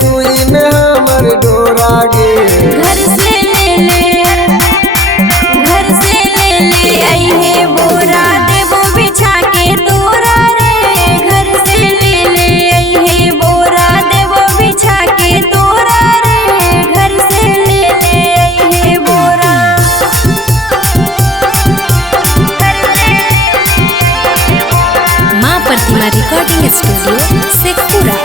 सुई में हमर डोरा गे। घर से ले ले, घर से ले ले अइहे बोरा देबो बिछा के तोरा रे। घर से ले ले अइहे बोरा देबो बिछा के तोरा रे। घर से ले ले अइहे बोरा। माँ प्रतिमा रिकॉर्डिंग स्टूडियो शेखपुरा।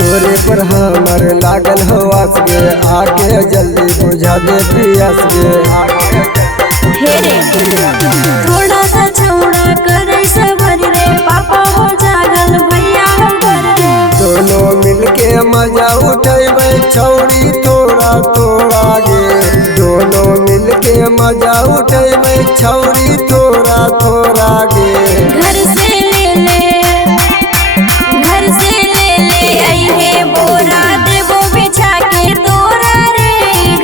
तोरे पर हमर लागल हो आस गे, आके जल्दी बुझा दे पियास गे। हेरे थोड़ा सा छौड़ा करे सबर रे, पापा हो जागल भैया हो घर रे। दोनों मिलके मजा उठेबै छौड़ी थोड़ा थोड़ा गे। दोनों मिलके मजा उठेबै छौड़ी थोड़ा थोड़ा गे। घर से ले ले, घर से ले ले अइहे बोरा देबो बिछा के तोरा रे।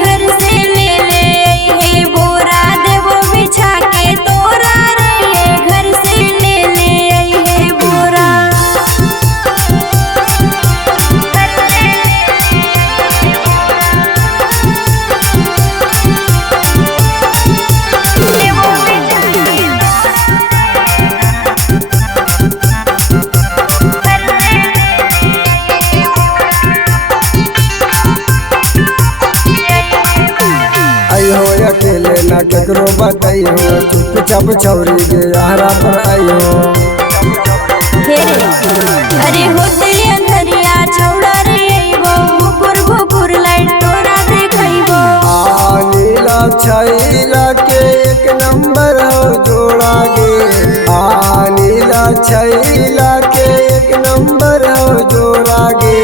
घर से ले ले अइहे बोरा देबो बिछा के तोरा रे। घर से ले ले अइहे बोरा। आइयो अकेले ना केकरो बताइयो, चुपचाप छौरी गे हरा पर आइयो। हेरे अरे होते अंधरिया छौड़ा रे अइबो, भुकुर भुकुर लाइट तोरा देखइबो। आ नीला छैला के एक नंबर हो जोड़ा गे। आ नीला छैला के एक नंबर हो जोड़ा गे।